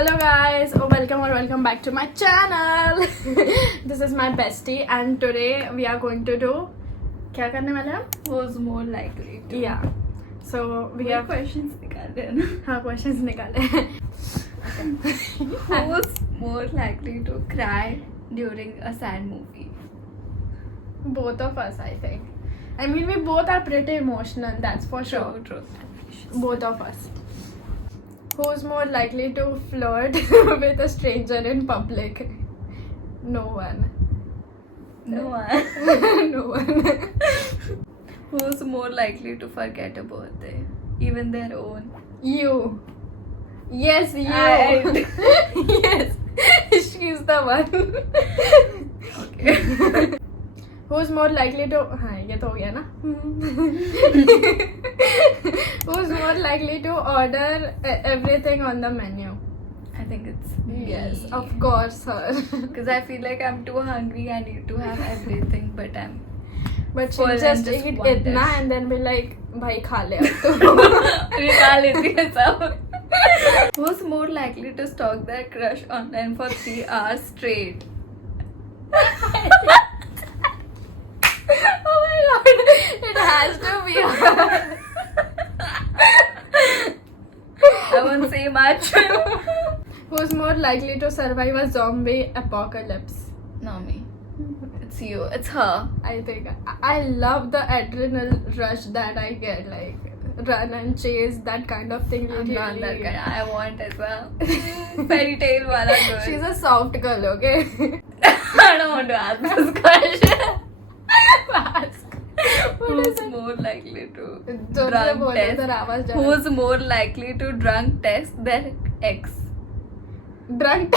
Hello guys, welcome back to my channel. This is my bestie and today we are going to do क्या करने वाले हम? Who's more likely to? Yeah. So we have questions निकाले हैं ना? हाँ questions निकाले हैं. Who's more likely to cry during a sad movie? Both of us, I think. I mean, we both are pretty emotional. That's for sure. True. Both of us. Who's more likely to flirt with a stranger in public? No one. No one. No one. Who's more likely to forget a birthday, even their own? You. Yes, you. I- Yes. She's the one. Okay. Who's more likely to हाँ ये तो हो गया ना. Who's more likely to order everything on the menu? I think it's Yes, of course, her. Because I feel like I'm too hungry. I need to have everything, but I'm But Full she'll and just just eat one itna dish. and then be like, भाई खा ले अब तो. निकाल लेती है सब. Who's more likely to stalk their crush online for 3 hours straight? Oh my god, it has to be her. I won't say much. Who's more likely to survive a zombie apocalypse? Not me. It's you. It's her. I think I love the adrenaline rush that I get, like run and chase, that kind of thing. I'm not that really- kind. I want as well. Fairy tale wala girl. She's a soft girl, okay? I don't want to ask this question. Ask. What is Who's it? more likely to जोर से drunk बोलो, text? इधर आवाज जा रहा है. Who's more likely to drunk text their ex? Drunk.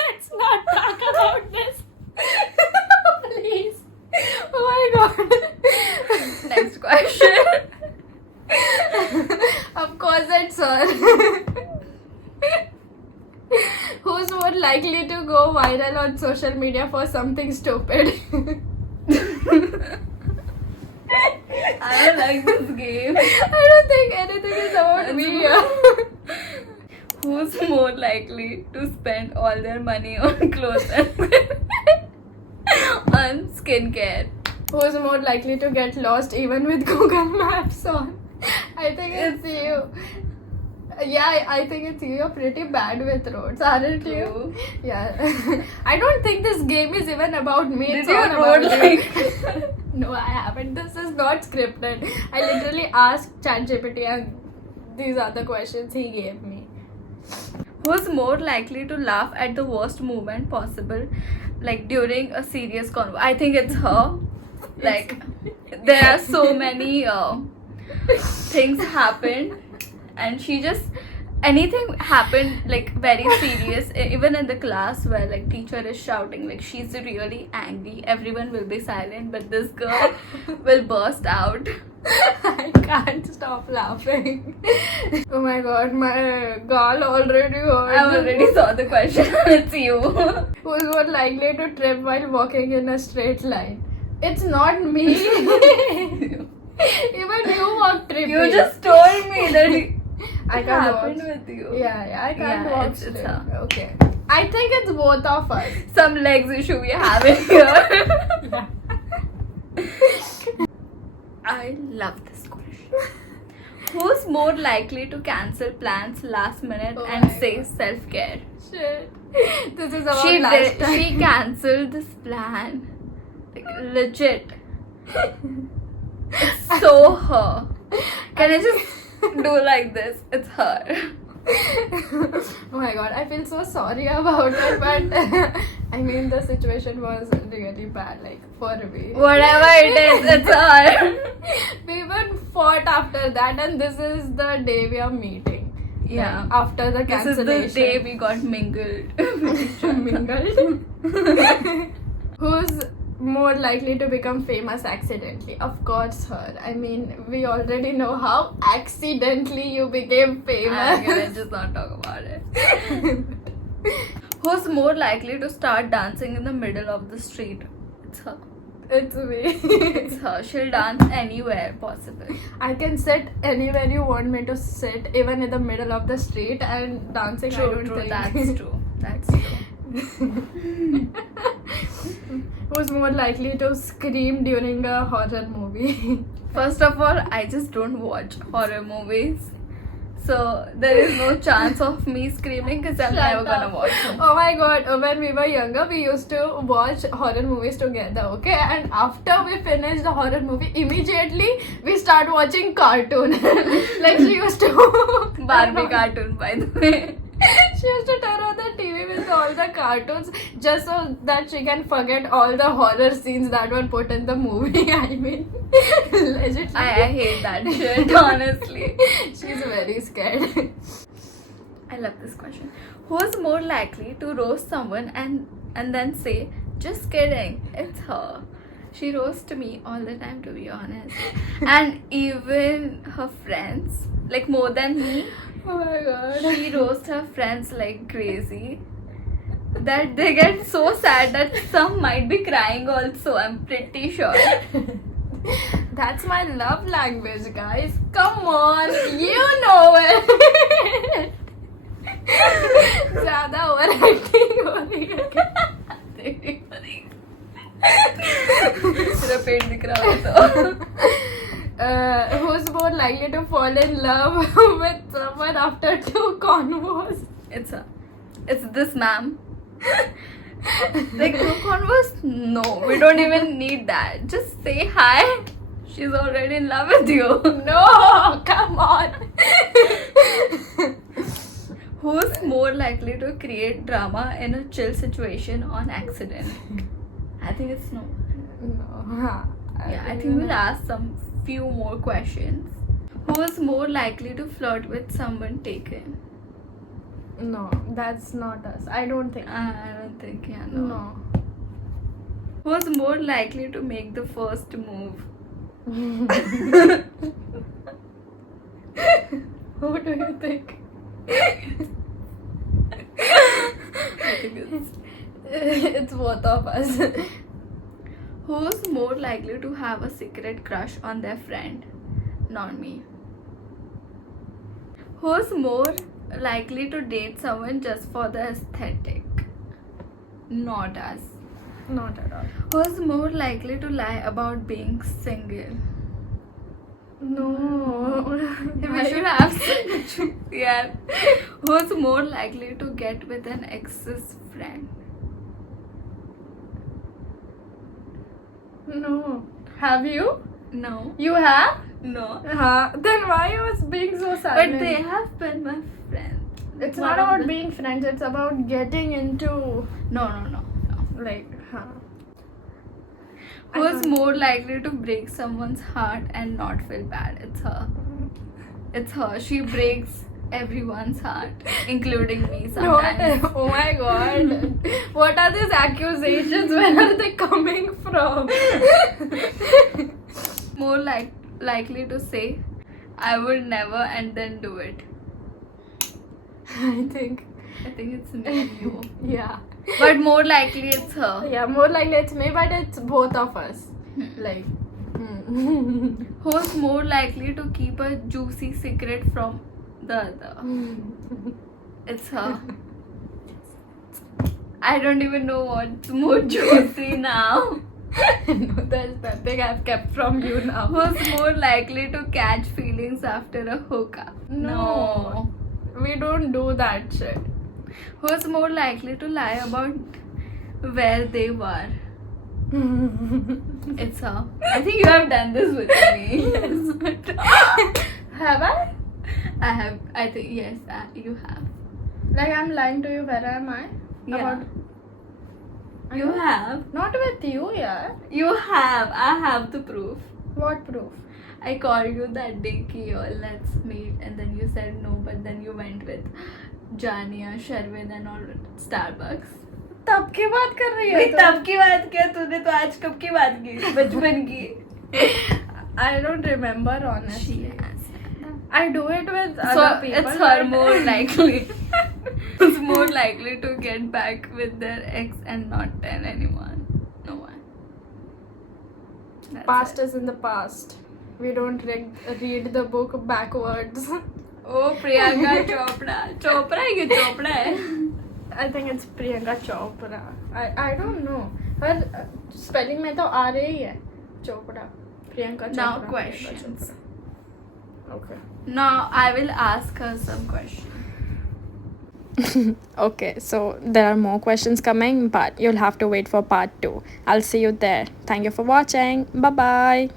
Let's not talk about this. Please. Oh my god. Next question. Of course it's her. Who's more likely to go viral on social media for something stupid? I don't like this game. I don't think anything is about me here. Who's more likely to spend all their money on clothes and on skincare? Who's more likely to get lost even with Google Maps on? I think it's you. Yeah, I think it's you. You're pretty bad with roads, aren't you? True. Yeah. I don't think this game is even about me. Did It's you all road about you. like? No, I haven't. This is not scripted. I literally asked ChatGPT and these are the questions he gave me. Who's more likely to laugh at the worst moment possible, like during a serious convo? I think it's her. Like there are so many things happen, and she just anything happened like very serious. Even in the class where like teacher is shouting, like she's really angry. Everyone will be silent, but this girl will burst out. I can't stop laughing. Oh my god, my gall already hurts. I already saw the question. It's you. Who's more likely to trip while walking in a straight line? It's not me. Even you walk trippy. You just told me that I it can't happened walk. with you. Yeah, I can't Yeah, walk it's straight. her. Okay. I think it's both of us. Some legs issue we have in here. Yeah. I love this question. Who's more likely to cancel plans last minute Oh and my say God. self-care? Shit. This is about last time. She cancelled this plan. Like legit. It's so her. Can I just do like this? It's her. Oh my god, I feel so sorry about it, but I mean the situation was really bad, like for me. Whatever it is, it's her. We even fought after that, and this is the day we are meeting. Yeah. Like, after the This is cancellation. the day we got mingled. mingled. Who's more likely to become famous accidentally? Of course, her. I mean, we already know how accidentally you became famous. Let's just not talk about it. Who's more likely to start dancing in the middle of the street? It's her. It's me. It's her. She'll dance anywhere possible. I can sit anywhere you want me to sit, even in the middle of the street, and dancing. I True, don't true. think. That's true. That's true. Who's more likely to scream during a horror movie? First of all, I just don't watch horror movies. So there is no chance of me screaming because I'm Shut never gonna up. watch them. Oh my god, when we were younger, we used to watch horror movies together, okay? And after we finished the horror movie, immediately we start watching cartoon. Like she used to. Barbie cartoon, by the way. She used to turn on the TV with all the cartoons just so that she can forget all the horror scenes that were put in the movie. I mean, legitimately. I hate that shit, honestly. She's very scared. I love this question. Who's more likely to roast someone and then say, just kidding, it's her? She roasts me all the time, to be honest. And even her friends, like more than me, Oh my god. she roasts her friends like crazy. That they get so sad that some might be crying also, I'm pretty sure. That's my love language, guys. Come on, you know it. ज़्यादा overacting हो रही है. तेरा पेट दिख रहा हो तो. Who's more likely to fall in love with someone after 2 convos? It's this ma'am. Like, no converse? No, we don't even need that. Just say hi. She's already in love with you. No, come on. Who's more likely to create drama in a chill situation on accident? I think it's no. No. Yeah, I think we'll ask some few more questions. Who's more likely to flirt with someone taken? No, that's not us. I don't think. I don't think, yeah, No. Who's more likely to make the first move? Who do you think? I think It's both of us. who's more likely to have a secret crush on their friend? Not me. Who's more likely to date someone just for the aesthetic? Not us. Not at all. Who's more likely to lie about being single? No. We should have some. Yeah. Who's more likely to get with an ex's friend? No. Have you? No. You have? No. Then why you was being so sad? But they have been my friends. It's One not of about them- being friends. It's about getting into No. like. Who's more likely to break someone's heart and not feel bad? It's her. It's her. She breaks everyone's heart, including me sometimes. No, oh my god. What are these accusations? Where are they coming from? More likely to say, I would never, and then do it. I think. I think it's me and you. Yeah. But more likely it's her. Yeah, more likely it's me, but it's both of us. Like. Who's more likely to keep a juicy secret from the other? It's her. I don't even know what's more juicy now. No, there's nothing I've kept from you now. Who's more likely to catch feelings after a hookup? No. We don't do that shit. Who's more likely to lie about where they were? It's her. I think you have done this with me. Have I? I have. I think yes. You have. Like I'm lying to you, where am I? Yeah. About... You have. Not with you, yeah. You have. I have the proof. What proof? I called you that day ki let's meet, and then you said no, but then you went with Jania, Sherwin and all Starbucks. तब की बात कर रही है भाई तब की बात किया तूने तो आज कब की बात की बचपन की. I don't remember honestly. She has. I do it with So other people. it's her but- more likely. Who's more likely to get back with their ex and not tell anyone? No one. That's Past it. is in the past. We don't read the book backwards. Oh, Priyanka Chopra. Chopra है कि Chopra है? I think it's Priyanka Chopra. I don't know. Her spelling में तो आ रही है Chopra. Priyanka Chopra. Now Priyanka questions. Chopra. Okay. Now I will ask her some questions. Okay, so there are more questions coming, but you'll have to wait for part 2. I'll see you there. Thank you for watching. Bye bye.